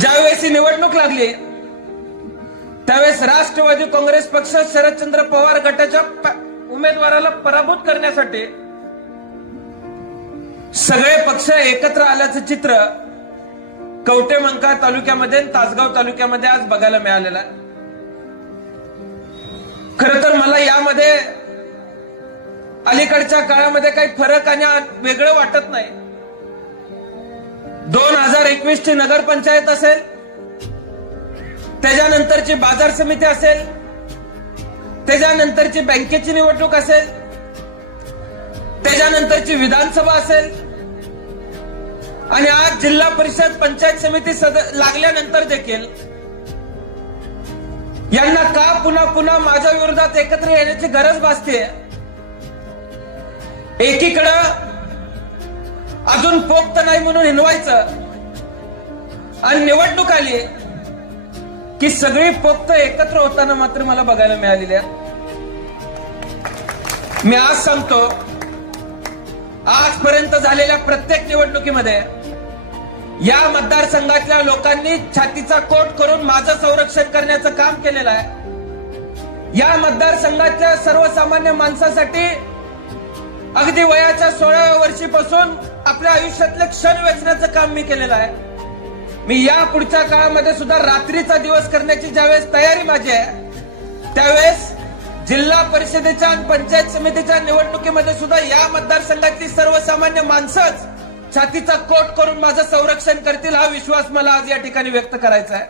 ज्यावेळेस ही निवडणूक लागली त्यावेळेस राष्ट्रवादी काँग्रेस पक्ष शरदचंद्र पवार गटाच्या उमेदवाराला पराभूत करण्यासाठी सगळे पक्ष एकत्र आल्याचं चित्र कवठेमंकाळ तालुक्यामध्ये तासगाव तालुक्यामध्ये आज बघायला मिळालेलं आहे. खरं तर मला यामध्ये अलीकडच्या काळामध्ये काही फरक आणि वेगळं वाटत नाही. 2021 ची नगरपंचायत असेल, त्याच्यानंतरची बाजार समिती असेल, त्याच्यानंतरची बँकेची निवडणूक असेल, त्याच्यानंतरची विधानसभा असेल आणि आज जिल्हा परिषद पंचायत समिती लागल्यानंतर देखील यांना का पुन्हा पुन्हा माझ्या विरोधात एकत्र येण्याची गरज भासते. एकीकडं अजून पोक्त नाही म्हणून हिनवायचं आणि निवडणूक आली की सगळी पोक्त एकत्र होताना मात्र मला बघायला मिळालेली आहे. मी आज सांगतो, आजपर्यंत झालेल्या प्रत्येक निवडणुकीमध्ये या मतदारसंघातल्या लोकांनी छातीचा कोट करून माझं संरक्षण करण्याचं काम केलेलं आहे. या मतदारसंघातल्या सर्वसामान्य माणसासाठी अगदी वयाच्या 16व्या वर्षीपासून आपल्या आयुष्यातले क्षण वेचण्याचं काम मी केलेलं आहे. मी या पुढच्या काळामध्ये सुद्धा रात्रीचा दिवस करण्याची ज्यावेळेस तयारी माझी आहे त्यावेळेस जिल्हा परिषदेच्या आणि पंचायत समितीच्या निवडणुकीमध्ये सुद्धा या मतदारसंघातली सर्वसामान्य माणसंच छातीचा कोट करून माझं संरक्षण करतील हा विश्वास मला आज या ठिकाणी व्यक्त करायचा आहे.